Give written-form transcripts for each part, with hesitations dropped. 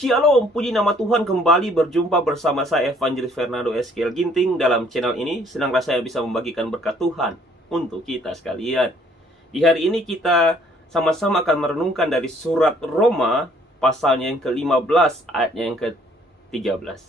Shalom, puji nama Tuhan, kembali berjumpa bersama saya Evangelis Fernando SKL Ginting dalam channel ini. Senang rasanya bisa membagikan berkat Tuhan untuk kita sekalian. Di hari ini kita sama-sama akan merenungkan dari surat Roma pasalnya yang ke-15 ayatnya yang ke-13.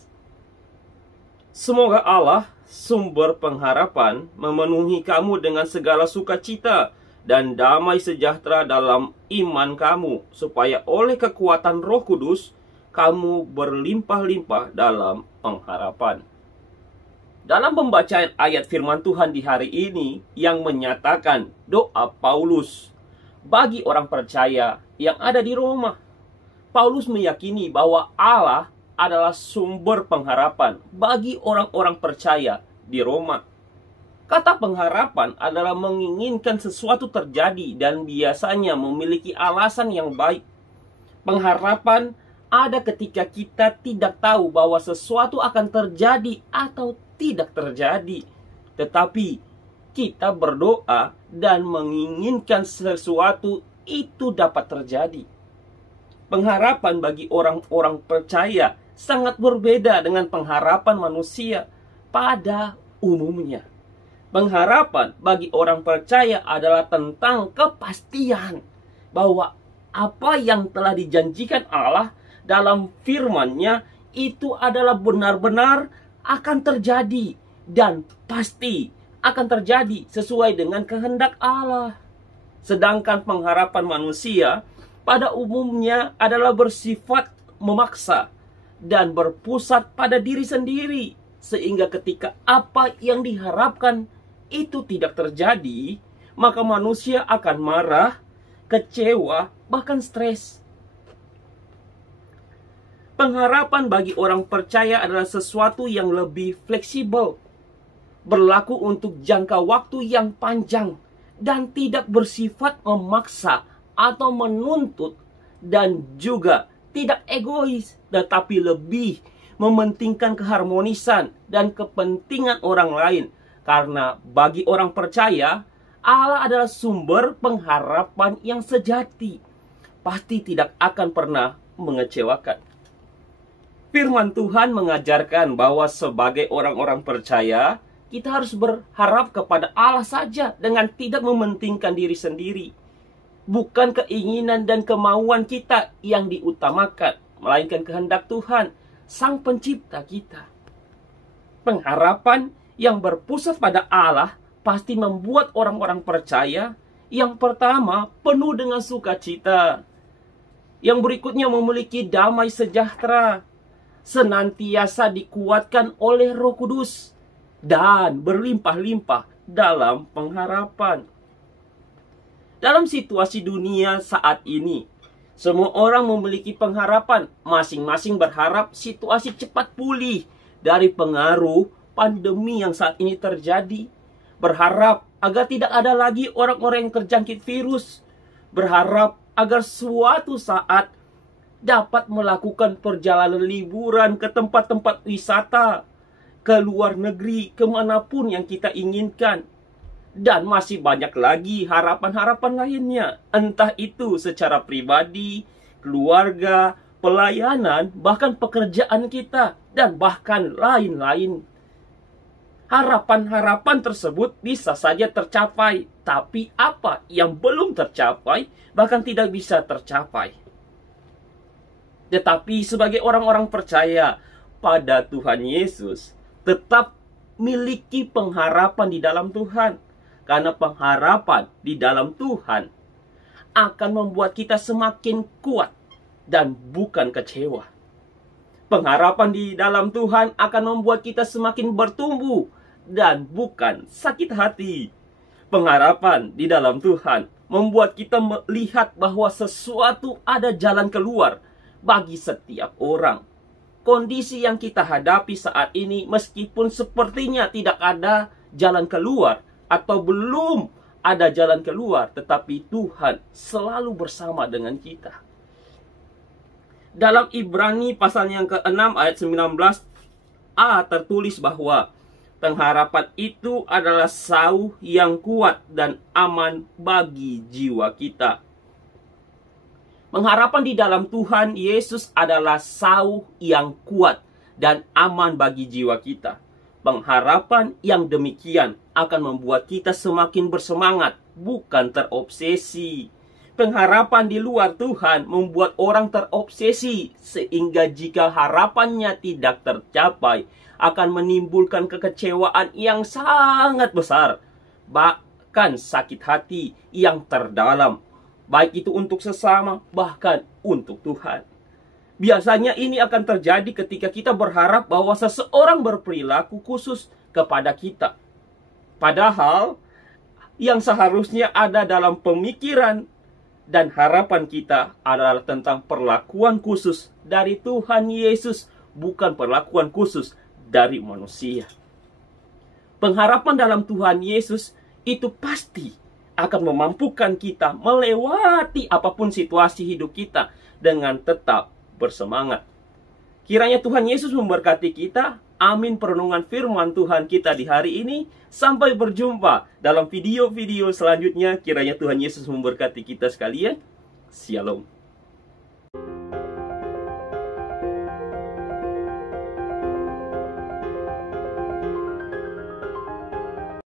Semoga Allah, sumber pengharapan, memenuhi kamu dengan segala sukacita dan damai sejahtera dalam iman kamu, supaya oleh kekuatan Roh Kudus kamu berlimpah-limpah dalam pengharapan. Dalam pembacaan ayat firman Tuhan di hari ini yang menyatakan doa Paulus bagi orang percaya yang ada di Roma, Paulus meyakini bahwa Allah adalah sumber pengharapan bagi orang-orang percaya di Roma. Kata pengharapan adalah menginginkan sesuatu terjadi dan biasanya memiliki alasan yang baik. Pengharapan ada ketika kita tidak tahu bahwa sesuatu akan terjadi atau tidak terjadi, tetapi kita berdoa dan menginginkan sesuatu itu dapat terjadi. Pengharapan bagi orang-orang percaya sangat berbeda dengan pengharapan manusia pada umumnya. Pengharapan bagi orang percaya adalah tentang kepastian bahwa apa yang telah dijanjikan Allah dalam firman-Nya itu adalah benar-benar akan terjadi dan pasti akan terjadi sesuai dengan kehendak Allah. Sedangkan pengharapan manusia pada umumnya adalah bersifat memaksa dan berpusat pada diri sendiri, sehingga ketika apa yang diharapkan itu tidak terjadi, maka manusia akan marah, kecewa, bahkan stres. Pengharapan bagi orang percaya adalah sesuatu yang lebih fleksibel, berlaku untuk jangka waktu yang panjang, dan tidak bersifat memaksa atau menuntut, dan juga tidak egois, tetapi lebih mementingkan keharmonisan dan kepentingan orang lain. Karena bagi orang percaya, Allah adalah sumber pengharapan yang sejati, pasti tidak akan pernah mengecewakan. Firman Tuhan mengajarkan bahwa sebagai orang-orang percaya, kita harus berharap kepada Allah saja dengan tidak mementingkan diri sendiri. Bukan keinginan dan kemauan kita yang diutamakan, melainkan kehendak Tuhan, Sang Pencipta kita. Pengharapan yang berpusat pada Allah pasti membuat orang-orang percaya yang pertama penuh dengan sukacita. Yang berikutnya memiliki damai sejahtera, senantiasa dikuatkan oleh Roh Kudus, dan berlimpah-limpah dalam pengharapan. Dalam situasi dunia saat ini, semua orang memiliki pengharapan. Masing-masing berharap situasi cepat pulih dari pengaruh pandemi yang saat ini terjadi. Berharap agar tidak ada lagi orang-orang yang terjangkit virus. Berharap agar suatu saat dapat melakukan perjalanan liburan ke tempat-tempat wisata, ke luar negeri, kemanapun yang kita inginkan. Dan masih banyak lagi harapan-harapan lainnya. Entah itu secara pribadi, keluarga, pelayanan, bahkan pekerjaan kita, dan bahkan lain-lain. Harapan-harapan tersebut bisa saja tercapai, tapi apa yang belum tercapai, bahkan tidak bisa tercapai. Tetapi sebagai orang-orang percaya pada Tuhan Yesus, tetap miliki pengharapan di dalam Tuhan. Karena pengharapan di dalam Tuhan akan membuat kita semakin kuat dan bukan kecewa. Pengharapan di dalam Tuhan akan membuat kita semakin bertumbuh dan bukan sakit hati. Pengharapan di dalam Tuhan membuat kita melihat bahwa sesuatu ada jalan keluar bagi setiap orang. Kondisi yang kita hadapi saat ini, meskipun sepertinya tidak ada jalan keluar atau belum ada jalan keluar, tetapi Tuhan selalu bersama dengan kita. Dalam Ibrani pasal yang ke-6 ayat 19a tertulis bahwa pengharapan itu adalah sauh yang kuat dan aman bagi jiwa kita. Pengharapan di dalam Tuhan Yesus adalah sauh yang kuat dan aman bagi jiwa kita. Pengharapan yang demikian akan membuat kita semakin bersemangat, bukan terobsesi. Pengharapan di luar Tuhan membuat orang terobsesi, sehingga jika harapannya tidak tercapai, akan menimbulkan kekecewaan yang sangat besar, bahkan sakit hati yang terdalam, baik itu untuk sesama, bahkan untuk Tuhan. Biasanya ini akan terjadi ketika kita berharap bahwa seseorang berperilaku khusus kepada kita. Padahal, yang seharusnya ada dalam pemikiran dan harapan kita adalah tentang perlakuan khusus dari Tuhan Yesus, bukan perlakuan khusus dari manusia. Pengharapan dalam Tuhan Yesus itu pasti akan memampukan kita melewati apapun situasi hidup kita dengan tetap bersemangat. Kiranya Tuhan Yesus memberkati kita. Amin. Perenungan firman Tuhan kita di hari ini. Sampai berjumpa dalam video-video selanjutnya. Kiranya Tuhan Yesus memberkati kita sekalian. Shalom.